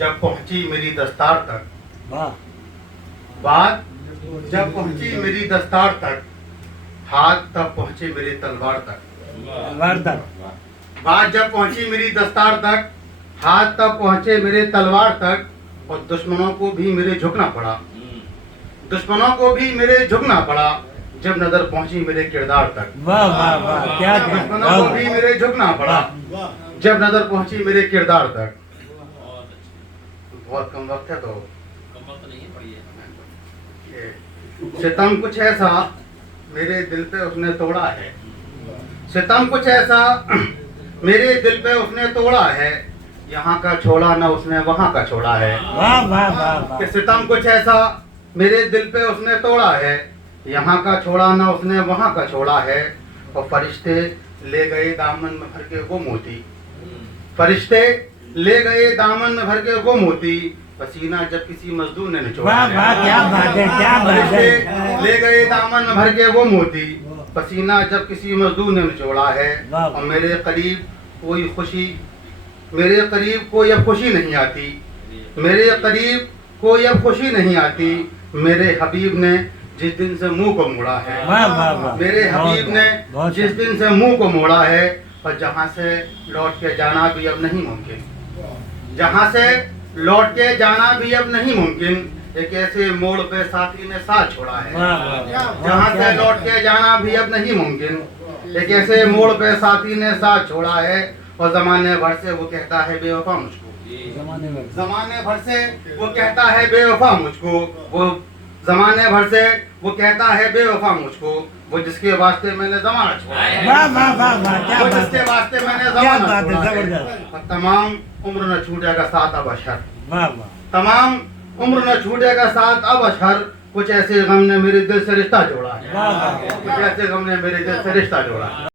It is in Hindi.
जब पहुंची मेरी दस्तार तक, वाह बात जब पहुंची मेरी दस्तार तक, हाथ तब पहुंचे मेरे तलवार तक। वर्धन बात जब पहुंची मेरी दस्तार तक, हाथ तब पहुंचे मेरे तलवार तक, और दुश्मनों को भी मेरे झुकना पड़ा, दुश्मनों को भी मेरे झुकना पड़ा, जब नजर पहुंची मेरे किरदार तक। वाह वाह वाह क्या दुश्मनों को भी मेरे झुकना पड़ा, जब नजर पहुंची मेरे किरदार तक। बहुत कम वक्त है तो ये सितम कुछ ऐसा मेरे दिल पे उसने तोड़ा है, सितम कुछ ऐसा मेरे दिल पे उसने तोड़ा है, यहाँ का छोड़ा ना उसने वहाँ का छोड़ा है। वाह वाह वाह कि सितम कुछ ऐसा मेरे दिल पे उसने तोड़ा है, यहाँ का छोड़ा ना उसने वहाँ का छोड़ा है। और फरिश्ते ले गए दामन में भर के वो मोती, फरिश्ते ले गए दामन में भर के वो मोती, पसीना जब किसी मजदूर ने निचोड़ा वाह है। वाह क्या बात है क्या बात है। फरिश्ते ले गए दामन में भर के वो मोती, पसीना जब किसी मजदूर ने निचोड़ा है। वाह। और मेरे करीब कोई खुशी, मेरे करीब कोई अब खुशी नहीं आती, मेरे करीब कोई अब खुशी नहीं आती, मेरे हबीब ने जिस दिन से मुंह को मोड़ा है। वाह वाह वाह मेरे हबीब ने बहुत जिस दिन से मुंह को मोड़ा है, और जहाँ से लौट के जाना भी अब नहीं मुमकिन, जहाँ से लौट के जाना भी अब नहीं मुमकिन, एक ऐसे मोड़ पे साथी ने साथ छोड़ा है। वाह वाह जहाँ से लौट के जाना भी अब नहीं मुमकिन, एक ऐसे मोड़ पे साथी ने साथ छोड़ा है। और जमाने भर से वो कहता है बेवफा मुझको, जमाने भर से वो कहता है बेवफा मुझको, वो जमाने भर से वो कहता है बेवफा मुझको, वो जिसके वास्ते मैंने जमाना छोड़ा है। वाह वाह वाह वाह क्या वो बात जिसके है वास्ते मैंने क्या जमाना बात है, छोड़ा है। जबरदस्त। और तमाम उम्र न छूटेगा साथ अब अशर, वाह वाह तमाम उम्र न छूटेगा साथ अब अशर, कुछ ऐसे गम ने मेरे दिल से रिश्ता जोड़ा है, वाह वाह कुछ ऐसे गम ने मेरे दिल से रिश्ता जोड़ा है।